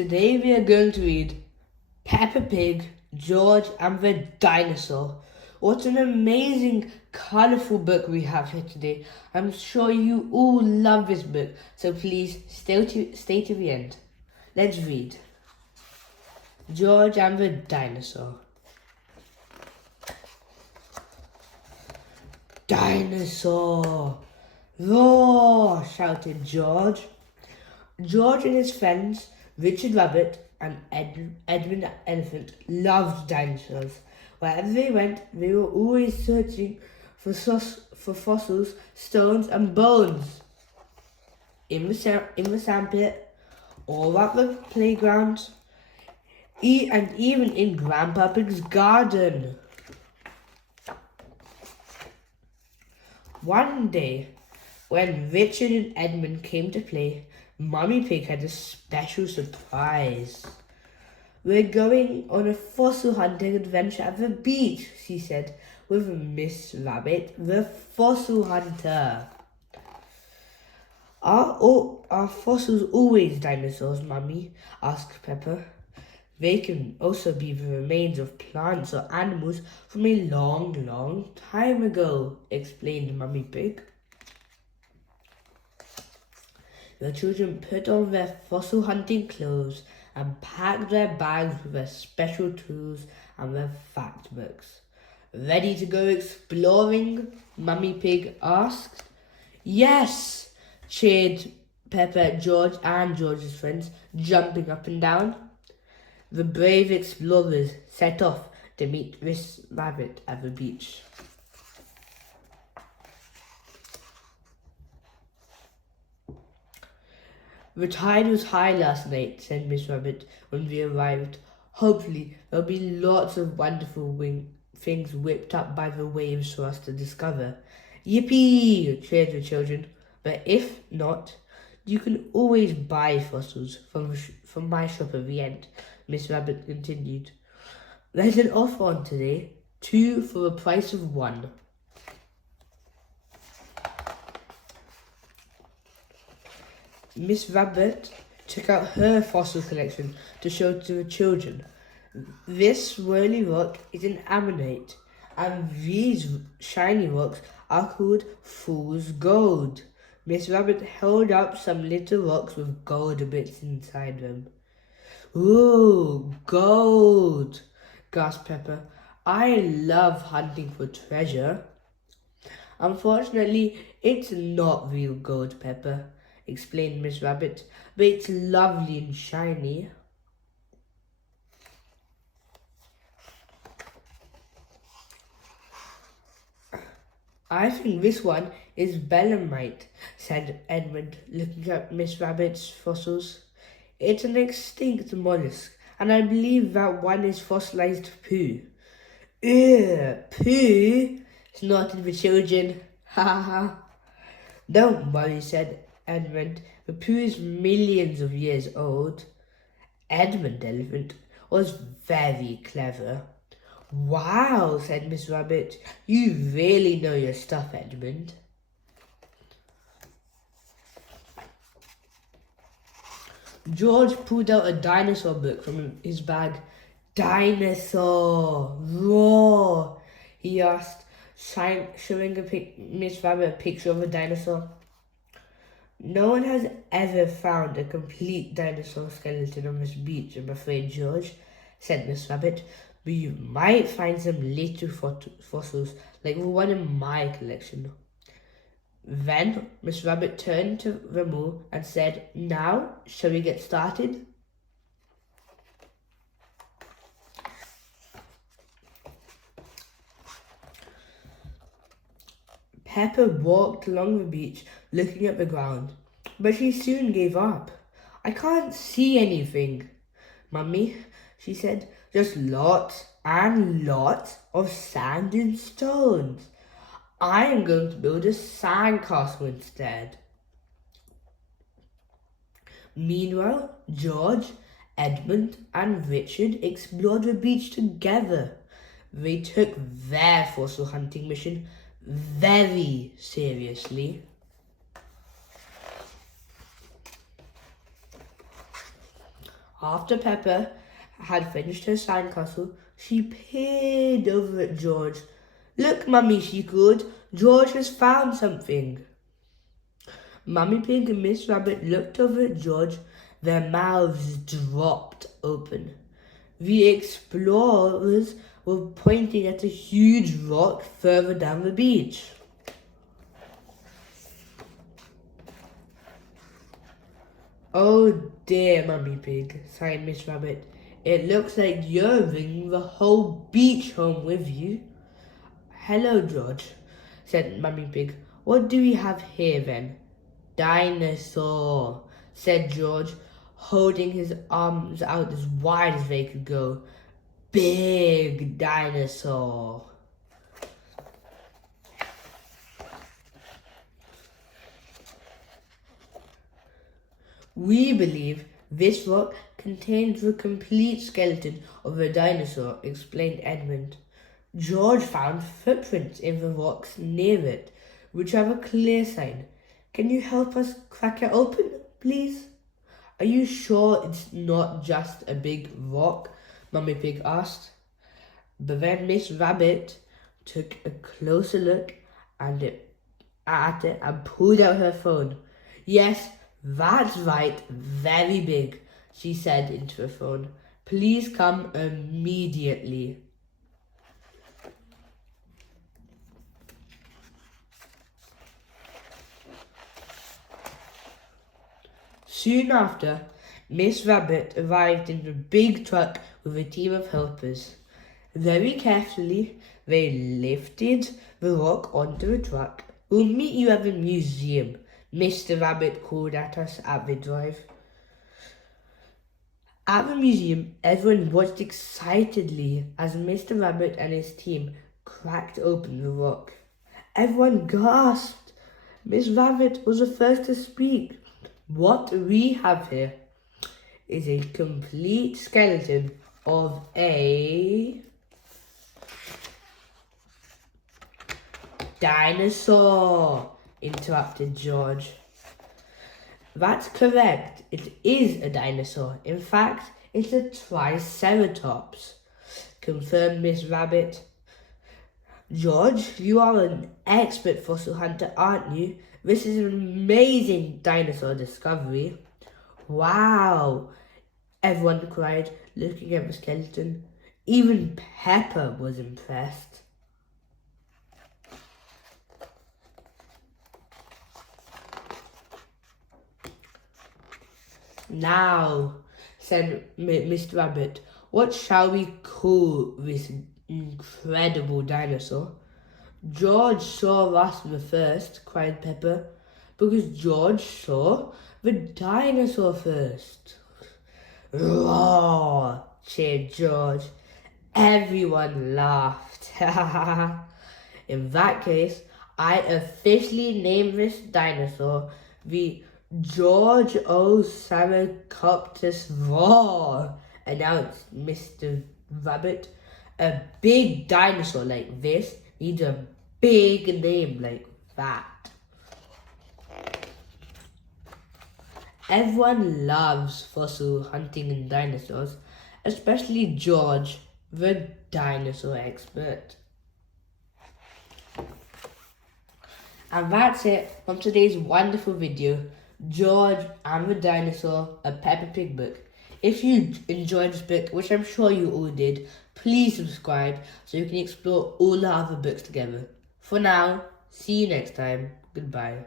Today we are going to read Peppa Pig, George and the Dinosaur. What an amazing, colourful book we have here today. I'm sure you all love this book, so please stay to the end. Let's read. George and the Dinosaur. Dinosaur! Roar! Shouted George. George and his friends, Richard Rabbit and Edmund Elephant, loved dinosaurs. Wherever they went, they were always searching for fossils, stones and bones. In the sandpit, or at the playground, and even in Grandpa Pig's garden. One day, when Richard and Edmund came to play, Mummy Pig had a special surprise. "We're going on a fossil hunting adventure at the beach," she said, with Miss Rabbit, the fossil hunter. Are fossils always dinosaurs, Mummy?" asked Peppa. "They can also be the remains of plants or animals from a long, long time ago," explained Mummy Pig. The children put on their fossil hunting clothes and packed their bags with their special tools and their fact books. "Ready to go exploring?" Mummy Pig asked. "Yes!" cheered Peppa, George and George's friends, jumping up and down. The brave explorers set off to meet Miss Rabbit at the beach. "The tide was high last night," said Miss Rabbit when we arrived. "Hopefully there'll be lots of wonderful things whipped up by the waves for us to discover." "Yippee!" cheered the children. "But if not, you can always buy fossils from my shop at the end," Miss Rabbit continued. "There's an offer on today, 2 for the price of 1. Miss Rabbit took out her fossil collection to show to the children. "This swirly rock is an ammonite, and these shiny rocks are called fool's gold." Miss Rabbit held up some little rocks with gold bits inside them. "Ooh, gold!" gasped Peppa. "I love hunting for treasure." "Unfortunately, it's not real gold, Peppa," explained Miss Rabbit, "but it's lovely and shiny." "I think this one is belemnite," said Edmund, looking at Miss Rabbit's fossils. "It's an extinct mollusk, and I believe that one is fossilized poo." "Ugh, poo!" snorted the children. "Ha ha ha." "Don't worry," said Edmund. "The poo is millions of years old." Edmund Elephant was very clever. "Wow," said Miss Rabbit. "You really know your stuff, Edmund." George pulled out a dinosaur book from his bag. "Dinosaur, roar!" he asked, showing Miss Rabbit a picture of a dinosaur. "No one has ever found a complete dinosaur skeleton on this beach, I'm afraid, George," said Miss Rabbit. "But you might find some little fossils like the one in my collection." Then Miss Rabbit turned to them all and said, "Now, shall we get started?" Peppa walked along the beach, looking at the ground, but she soon gave up. "I can't see anything, Mummy," she said. "Just lots and lots of sand and stones. I'm going to build a sandcastle instead." Meanwhile, George, Edmund and Richard explored the beach together. They took their fossil hunting mission very seriously. After Peppa had finished her sandcastle, she peered over at George. "Look, Mummy," she called. "George has found something." Mummy Pig and Miss Rabbit looked over at George. Their mouths dropped open. The explorers were pointing at a huge rock further down the beach. "Oh dear, Mummy Pig," sighed Miss Rabbit. "It looks like you're bringing the whole beach home with you." "Hello, George," said Mummy Pig. "What do we have here then?" "Dinosaur," said George, holding his arms out as wide as they could go. "Big dinosaur." "We believe this rock contains the complete skeleton of a dinosaur," explained Edmund. "George found footprints in the rocks near it, which have a clear sign. Can you help us crack it open, please?" "Are you sure it's not just a big rock?" Mummy Pig asked. But then Miss Rabbit took a closer look at it and pulled out her phone. "Yes, that's right, very big," she said into the phone. "Please come immediately." Soon after, Miss Rabbit arrived in a big truck with a team of helpers. Very carefully, they lifted the rock onto the truck. "We'll meet you at the museum," Mr. Rabbit called at us as they drove. At the museum, everyone watched excitedly as Mr. Rabbit and his team cracked open the rock. Everyone gasped. Miss Rabbit was the first to speak. "What we have here is a complete skeleton of a dinosaur," interrupted George. "That's correct. It is a dinosaur. In fact, it's a triceratops," confirmed Miss Rabbit. "George, you are an expert fossil hunter, aren't you? This is an amazing dinosaur discovery." "Wow!" everyone cried, looking at the skeleton. Even Peppa was impressed. "Now," said Mr. Rabbit, "what shall we call this incredible dinosaur?" "George saw us the first," cried Peppa, "because George saw the dinosaur first." "Roar!" cheered George. Everyone laughed. "In that case, I officially name this dinosaur the Georgeosaurus Roar," announced Mr. Rabbit. "A big dinosaur like this needs a big name like that." Everyone loves fossil hunting and dinosaurs, especially George, the dinosaur expert. And that's it from today's wonderful video, George and the Dinosaur, a Peppa Pig book. If you enjoyed this book, which I'm sure you all did, please subscribe so you can explore all the other books together. For now, see you next time. Goodbye.